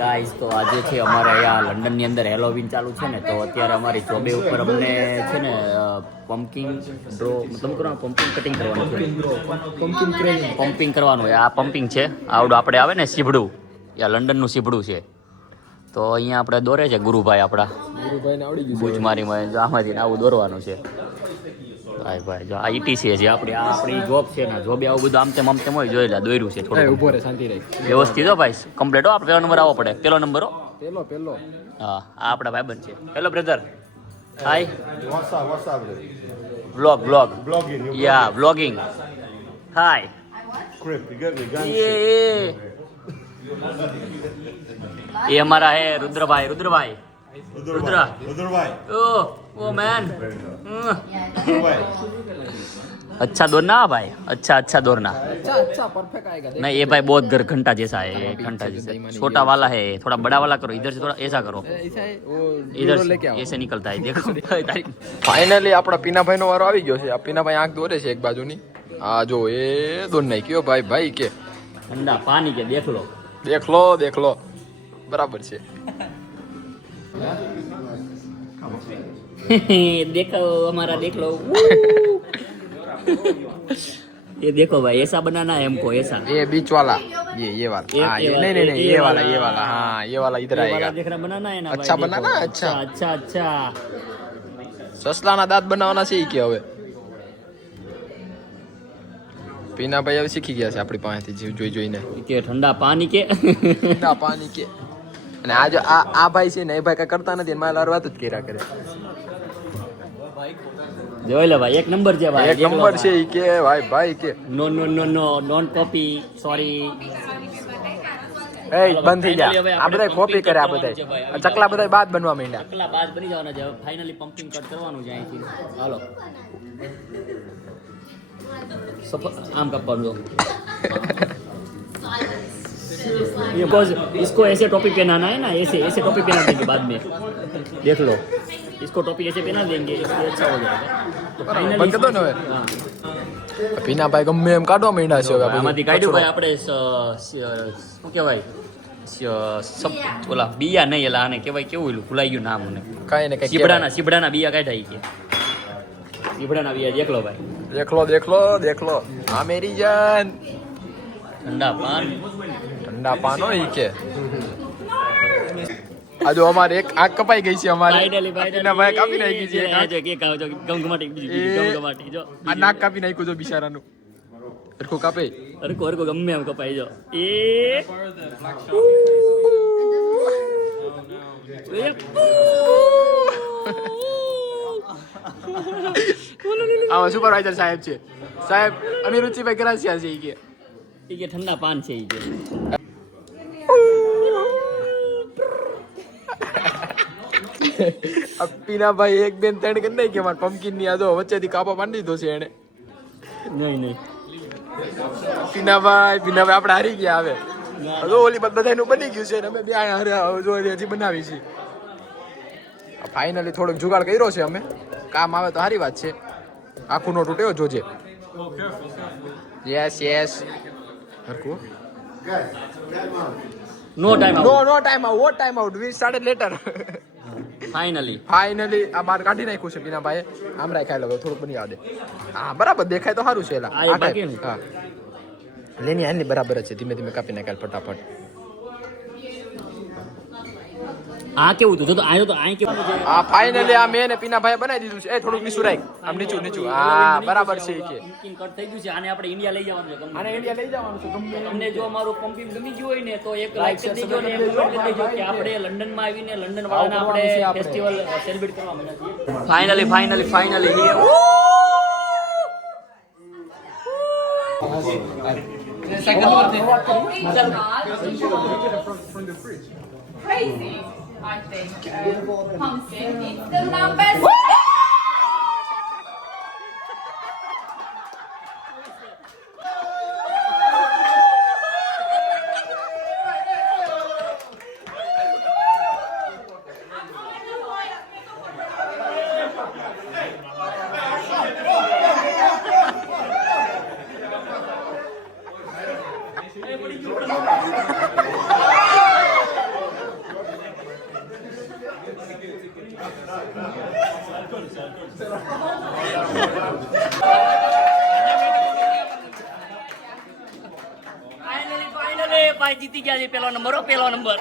Guys તો આજે છે અમારે અહીંયા લંડનની અંદર હેલોવીન ચાલુ છે ને, તો અત્યારે અમારી જોબે ઉપર અમને છે ને પમ્પકિંગ ડ્રો મતલબ કરવાનું, પમ્પિંગ કટિંગ કરવાનું છે, પમ્પિંગ કરવાનું. આ પમ્પિંગ છે, આવડું આપણે આવે ને સીભડું, આ લંડનનું સીભડું છે. તો અહીંયા આપણે દોરે છે ગુરુભાઈ, આપણા ગુરુભાઈને આવડી ગયું બૂચ મારીમાં, જો આમાંથી આવું દોરવાનું છે. ભાઈ જો આ ઈટીસી છે આપણી જોબ છે ને, જોબે આવું બધું આમ તેમ હોય, જોઈ લે દોર્યું છે થોડું. ઉભો રહે, શાંતિ રહે, વ્યવસ્થિત હો ભાઈ, કમ્પ્લીટ હો. આપણે પહેલો નંબર આવવો પડે, પહેલો નંબર હો, પહેલો. હા, આ આપણા ભાઈબંધ છે. હેલો બ્રધર, હાય. વ્લોગિંગ, યા વ્લોગિંગ, હાય. ये हमारा है रुद्रभाई ओ मैन, अच्छा दौड़ना भाई, अच्छा दौड़ना, अच्छा परफेक्ट आएगा। नहीं ये भाई बहुत घंटा जैसा है, घंटा जैसा, छोटा वाला है, थोड़ा बड़ा वाला करो, इधर से थोड़ा ऐसा करो, इधर से ऐसे निकलता है, देखो। ફાઇનલી આપણા પીનાભાઈ નો વારો આવી ગયો છે. આ પીનાભાઈ આંખ દોરે છે એક બાજુની, આ જો એ દોડ નાખ્યો ભાઈ કે ठंडा पानी के देख लो बराबर છે. देखो हमारा, देख लो ये देखो भाई, ऐसा बनाना है हमको, ऐसा. ये बीच वाला, ये वाला, हाँ ये नहीं ये वाला, हाँ ये वाला इधर आएगा. देख रहा बनाना है ना, अच्छा बनाना, अच्छा સસલાના દાંત બનાવવાના છે કે હવે પીનાભાઈ હવે શીખી ગયા છે આપણી પાસેથી જોઈને કે ઠંડા પાણી કે અને આ જો આ ભાઈ છે ને, એ ભાઈ કઈ કરતા નથી, મારા વાત જ કર્યા કરે. જોઈ લે ભાઈ, એક નંબર છે ભાઈ, એક નંબર છે ઈ કે ભાઈ કે નો ડોન્ટ કોપી, સોરી. એ બંધ થઈ જા, આ બધા કોપી કરે, આ બધા ચકલા બધા બાદ બનવા માંડ્યા, ચકલા બાદ બની જવાના છે. ફાઇનલી પમ્પિંગ કટ કરવાનું છે અહીંથી. હાલો आम का पढ़ लो, बिकॉज इसको ऐसे टॉपिक पहनाना है ना, ऐसे टॉपिक पहना देंगे बाद में, देख लो इसको टॉपिक ऐसे पहना देंगे, इसलिए अच्छा हो जाएगा. तो બંધ કરી દો ને હવે. પીનાભાઈ ગમે એમ કાઢવા માંડ્યા છે હવે. આમાંથી કાઢ્યું ભાઈ આપણે, શું કહેવાય, ઓલા બિયા નહીં, એલા આને કહેવાય, કેવું ભૂલાઈ ગયું નામ મને, કાંઈ ને કઈ સીબડાના બિયા કાઢ્યા કે સીબડાના બિયા. દેખ લો ભાઈ, देख लो हाँ मेरी जान, ठंडा पान हो ही के. આ જો અમારે એક આંખ કપાઈ ગઈ છે, અમારે ભાઈ કાપી નાખી છે, આ નાક કાપી નાખ્યું જો બિચારાનું. હરખું કાપે, હરખું ગમે એમ કપાઈ જો. આમાં સુપરવાઇઝર સાહેબ છે, સાહેબ અનિરુચિભાઈ ગ્રાસિયા છે કે ઠંડા પાન છે ઈ કે. પીનાભાઈ એક બેન ત્રણ કરી નાખી અમારે પમ્પકિન ની. આ જો વચ્ચેથી કાપા માંડી દીધો છે એને. નહીં પીનાભાઈ આપણે હારી ગયા. હવે જો ઓલી બધા નું બની ગયું છે ને, અમે બે હજી બનાવી છે. ફાઇનલી થોડોક જુગાડ કર્યો છે અમે, કામ આવે તો સારી વાત છે. આખું નો તૂટ્યો જોજે. Yes Harku. No time out, we started later. Finally આ બાર કાઢી નાખ્યું છે પીનાભાઈ. આમ રાખાય લો, થોડુંક બની આવે. હા બરાબર દેખાય તો સારું છે. હા લેની આની બરાબર છે. ધીમે ધીમે કાપી નાખાય ફટાફટ. આ કેવું હતું, જો તો આયો તો આ કેવું છે. આ ફાઇનલી આ મેં ને પીનાભાઈ બનાવી દીધું છે. એ થોડુંક નીચું રાખ, આમ નીચું. હા બરાબર છે કે પમ્પિંગ કટ થઈ ગયું છે. આને આપણે ઇન્ડિયા લઈ જવાનું છે. આને ઇન્ડિયા લઈ જવાનું છે. તમને જો અમારું પમ્પિંગ ગમી ગયું હોય ને, તો એક લાઈક કરી દેજો ને કમેન્ટ કરી દેજો કે આપણે લંડનમાં આવીને લંડન વાળાના આપણે ફેસ્ટિવલ સેલિબ્રેટ કરવા માંગીએ છીએ. Finally Crazy, I think. Pumpkin is the numbers. Finally ભાઈ જીતી ગયા છે પેલો નંબર.